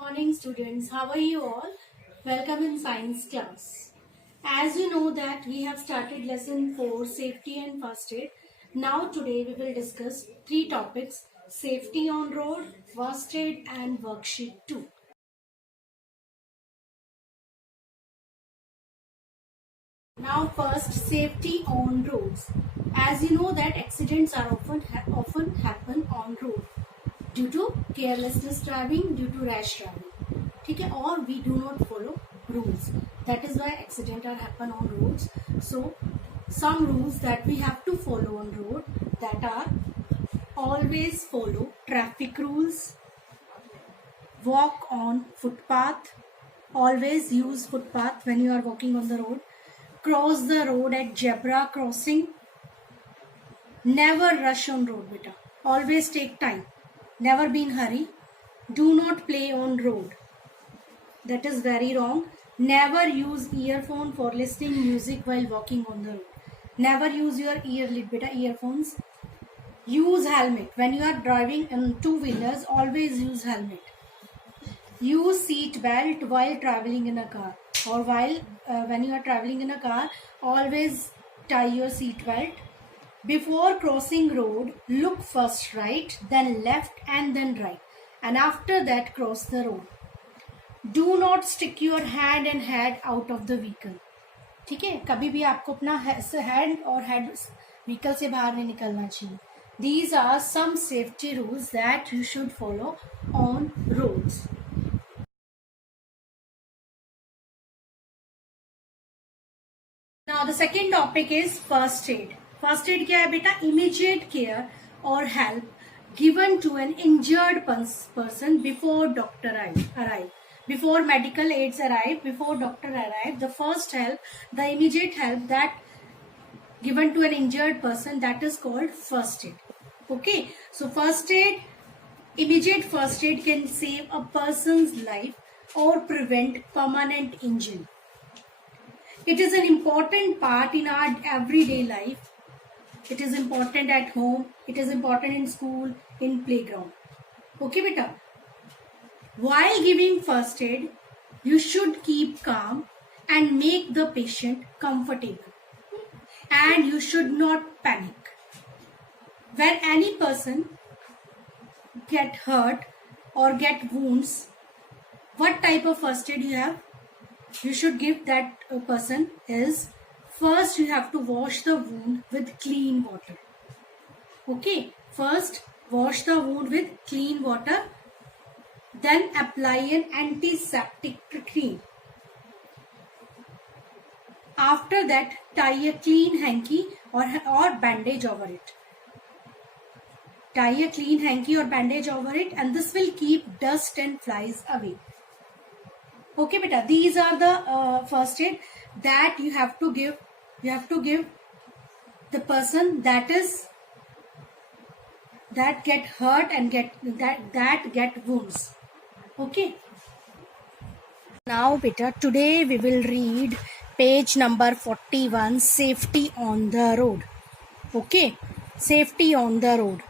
Morning students, how are you all? Welcome in science class. As you know that we have started lesson 4 safety and first aid. Now today we will discuss three topics: safety on road, first aid and worksheet 2. Now first, safety on roads. As you know that accidents are often happen on road due to carelessness driving, due to rash driving. ठीक है, or we do not follow rules. That is why accident are happen on roads. So some rules that we have to follow on road, that are: always follow traffic rules, walk on footpath, always use footpath when you are walking on the road, cross the road at zebra crossing, never rush on road beta, always take time, never be in hurry, do not play on road, that is very wrong, never use earphone for listening music while walking on the road, never use your earlid beta, earphones, use helmet when you are driving in two-wheelers, always use helmet, use seat belt while traveling in a car, or when you are traveling in a car, always tie your seat belt. Before crossing road, look first right, then left and then right, and after that cross the road. Do not stick your hand and head out of the vehicle. ठीक है, कभी भी आपको अपना hand और head vehicle से बाहर नहीं निकलना चाहिए. These are some safety rules that you should follow on roads. Now the second topic is first aid. First aid क्या है बेटा? Immediate care or help given to an injured person before doctor arrive. Before medical aids arrive, before doctor arrive, the first help, the immediate help that given to an injured person, that is called first aid. Okay, so first aid, immediate first aid can save a person's life or prevent permanent injury. It is an important part in our everyday life. It is important at home, it is important in school, in playground. Okay beta? While giving first aid, you should keep calm and make the patient comfortable. And you should not panic. When any person get hurt or get wounds, what type of first aid you have? You should give that person is, first you have to wash the wound with clean water. Okay, first wash the wound with clean water. Then apply an antiseptic cream. After that, tie a clean hanky or bandage over it. Tie a clean hanky or bandage over it, and this will keep dust and flies away. Okay, beta. These are the first aid that you have to give. You have to give the person that get hurt and get wounds. Okay. Now beta, today we will read page number 41, safety on the road. Okay, safety on the road.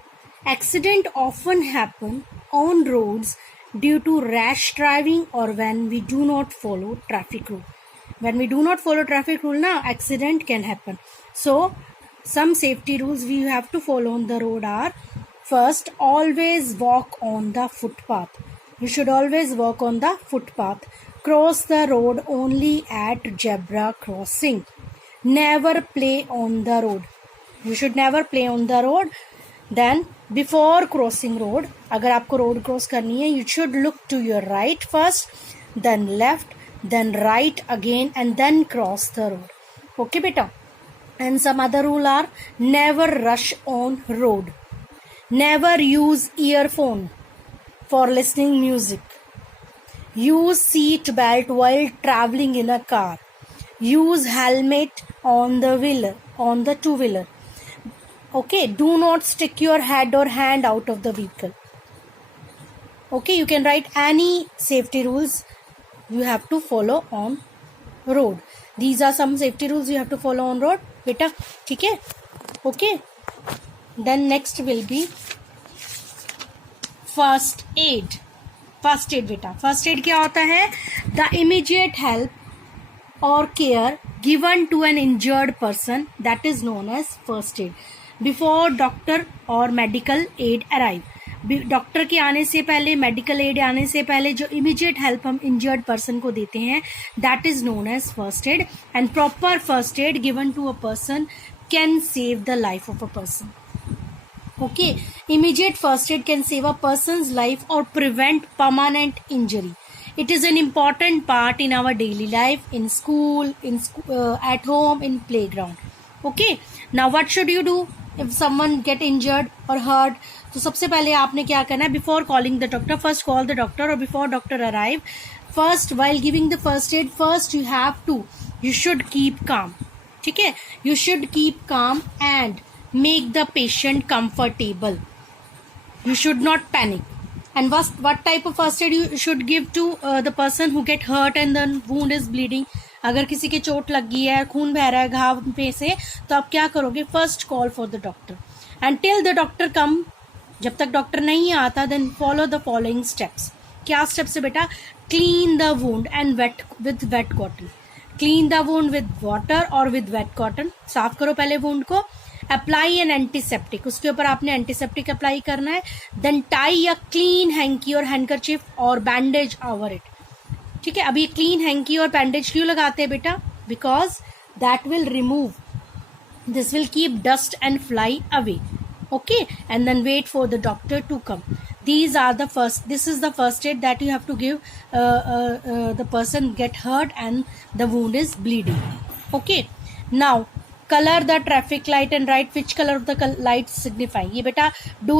Accident often happen on roads due to rash driving or when we do not follow traffic rule. When we do not follow traffic rule, now accident can happen. So some safety rules we have to follow on the road are: first, always walk on the footpath. You should always walk on the footpath. Cross the road only at zebra crossing. Never play on the road. You should never play on the road. Then before crossing road, अगर आपको road cross करनी है, you should look to your right first, then left, then right again, and then cross the road. Okay beta? And some other rule are: never rush on road. Never use earphone for listening music. Use seat belt while traveling in a car. Use helmet on the two-wheeler. Okay, do not stick your head or hand out of the vehicle. Okay, you can write any safety rules you have to follow on road. These are some safety rules you have to follow on road. Beta, ठीक है? Okay. Then next will be first aid. First aid बेटा, first aid क्या होता है? The immediate help और care given to an injured person, that is known as first aid before doctor और medical aid arrive. Doctor के आने से पहले, मेडिकल एड आने से पहले जो इमीडिएट हेल्प हम इंजर्ड पर्सन को देते हैं, that is known as first aid. And proper first aid given to a person can save the life of a person. Okay, immediate first aid can save a person's life or prevent permanent injury. It is an important part in our daily life, in school, at home, in playground. Okay, now what should you do if someone get injured or hurt? तो सबसे पहले आपने क्या करना है? Before calling the doctor, first call the doctor, or before doctor arrive, first while giving the first aid, first you should keep calm. ठीक है, you should keep calm and make the patient comfortable. You should not panic. And what type of first aid you should give to the person who get hurt and the wound is bleeding? अगर किसी के चोट लग गई है, खून बह रहा है घाव पे से, तो आप क्या करोगे? First call for the doctor and till the doctor come. जब तक डॉक्टर नहीं आता, then follow the following steps. क्या स्टेप्स है बेटा? Clean the wound and with wet cotton. Clean the wound with water और विद वेट कॉटन. साफ करो पहले वुंड को. अप्लाई एन एंटीसेप्टिक, उसके ऊपर आपने एंटीसेप्टिक अप्लाई करना है. Then tie a clean hanky और हैंकरचिफ और बैंडेज ओवर इट. ठीक है, अब ये क्लीन हैंकी और बैंडेज क्यों लगाते हैं बेटा? Because that will remove, this will keep dust and fly away. Okay, and then wait for the doctor to come. This is the first aid that you have to give the person get hurt and the wound is bleeding. Okay, now color the traffic light and write which color of the light signify. ये बेटा do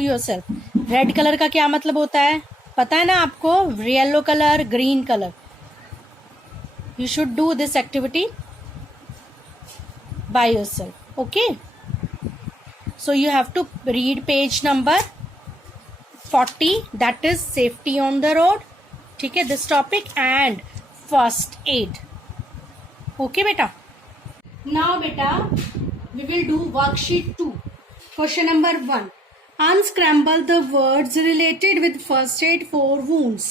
yourself. Red color का क्या मतलब होता है पता है ना आपको? Yellow color, green color. You should do this activity by yourself. Okay, so you have to read page number 40, that is safety on the road. ठीक है, this topic and first aid. Okay बेटा. Now beta, we will do worksheet 2. Question number 1. Unscramble the words related with first aid for wounds.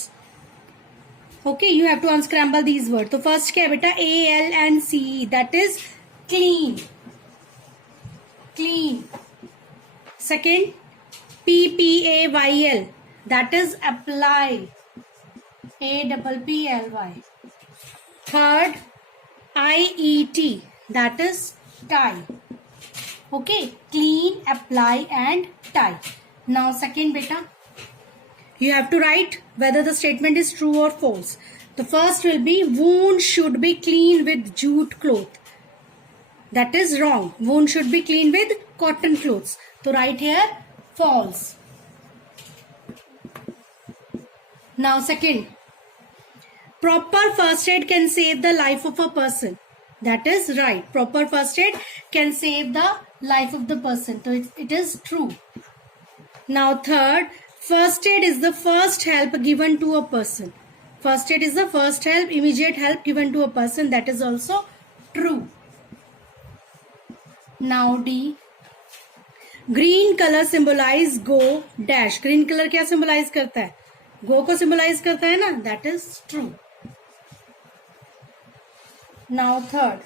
Okay, you have to unscramble these words. तो first क्या है बेटा? A, L and C, that is clean. Clean. Second, PPAYL, that is apply. APPLY. Third, IET, that is tie. Okay, clean, apply and tie. Now second beta, you have to write whether the statement is true or false. The first will be wound should be cleaned with jute cloth. That is wrong. Wound should be cleaned with cotton clothes. So write here false. Now second, proper first aid can save the life of a person. That is right. Proper first aid can save the life of the person. So it is true. Now third, first aid is the first help given to a person. First aid is the first help, immediate help given to a person. That is also true. Now D, green colour symbolise go dash. Green colour क्या symbolise करता है? Go को symbolise करता है ना. That is true. Now third,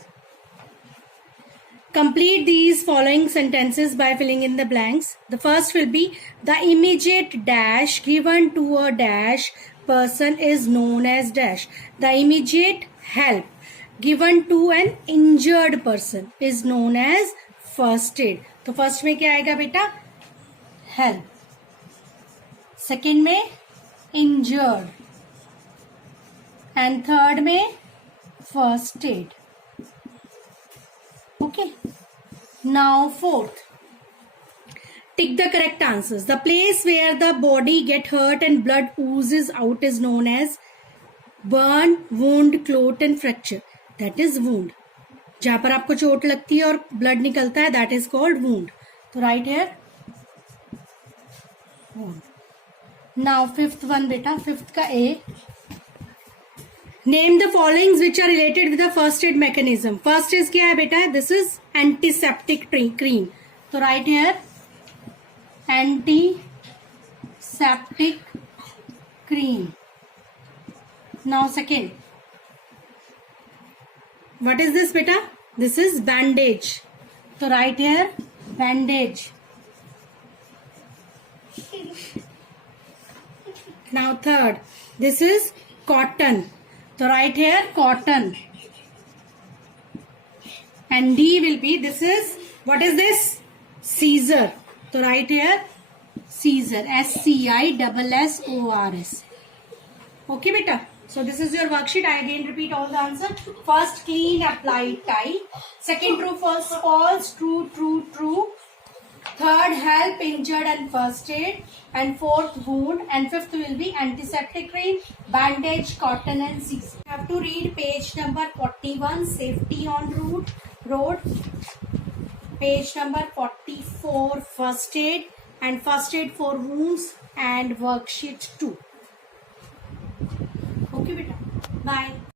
complete these following sentences by filling in the blanks. The first will be the immediate dash given to a dash person is known as dash. The immediate help given to an injured person is known as first aid. तो first में क्या आएगा बेटा? Help. Second में injured and third में first aid. Okay, now fourth, tick the correct answers. The place where the body get hurt and blood oozes out is known as burn, wound, clot and fracture. That is wound. जहां पर आपको चोट लगती है और blood निकलता है, that is called wound. तो write here wound. Now fifth one बेटा, फिफ्थ का A, name the followings which are related with the first aid mechanism. First is क्या है बेटा? This is antiseptic cream. तो write here antiseptic cream. Now second, what is this beta? This is bandage. So write here bandage. Now third, this is cotton. So write here cotton. And D will be, this is, what is this? Scissor. So write here scissor. SCISSORS. Okay beta. So this is your worksheet. I again repeat all the answer. First, clean, apply, tie. Second, true, false, false. True, true, true. Third, help injured and first aid. And fourth, wound. And fifth will be antiseptic cream, bandage, cotton and scissor. You have to read page number 41, safety on road. Page number 44, first aid. And first aid for wounds and worksheet 2. Okay beta. Bye.